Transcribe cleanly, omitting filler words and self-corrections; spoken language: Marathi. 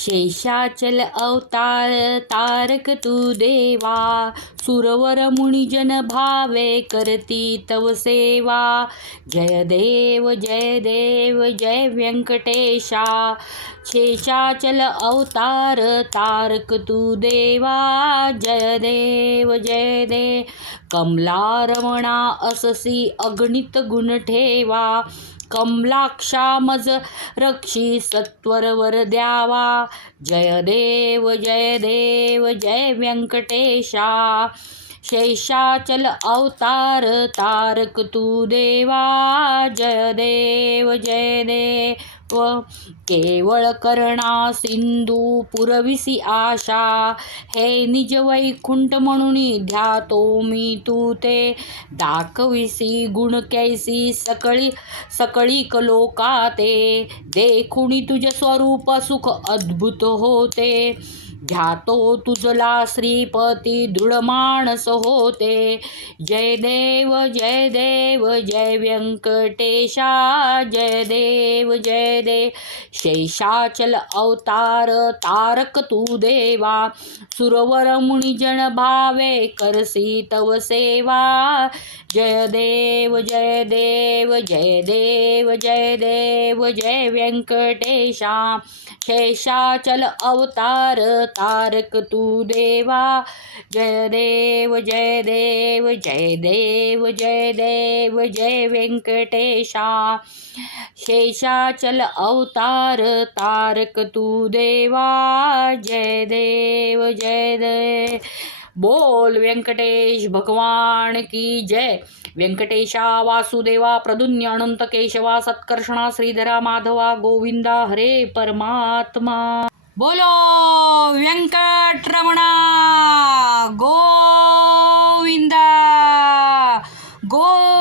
शेषाचल अवतार तारक तू देवा, सुरवर मुनिजन भावे करती तव सेवा। जय देव जय व्यंकटेशा, शेषाचल अवतार तारक तू देवा। जय देव कमला रमणा अससी अगणित गुण ठेवा, कमलाक्षा मज रक्षी सत्वर वर द्यावा। जय देव जय व्यंकटेशा, शेषाचल अवतार तारक तू देवा। जय देव केवळ करणा सिंधू पुरविसी आशा, हे निज वैकुंठ म्हणून ध्यातो मी तू ते। दाखविसी गुण कैसी सकळी लोकाते, देखुनी तुझ स्वरूप सुख अद्भुत होते। ध्यातो तुझला श्रीपती दृढ मानस होते। जय देव जय व्यंकटेशा, जय देव शेषाचल अवतार तारक तू देवा, सुरवर मुनिजन भावे करसी तव सेवा। जय देव जय व्यंकटेशा, शेषाचल अवतार तारक तू देवा। जय देव जय व्यंकटेशा, शेषाचल अवतार तारक तू देवा। जय देव बोल व्यंकटेश भगवान की जय। व्यंकटेशा वासुदेवा प्रद्युम्न अनंत केशवा सत्कर्षणा श्रीधरा माधवा गोविंदा हरे परमात्मा। बोलो व्यंकटरमणा गोविंदा गोविंदा।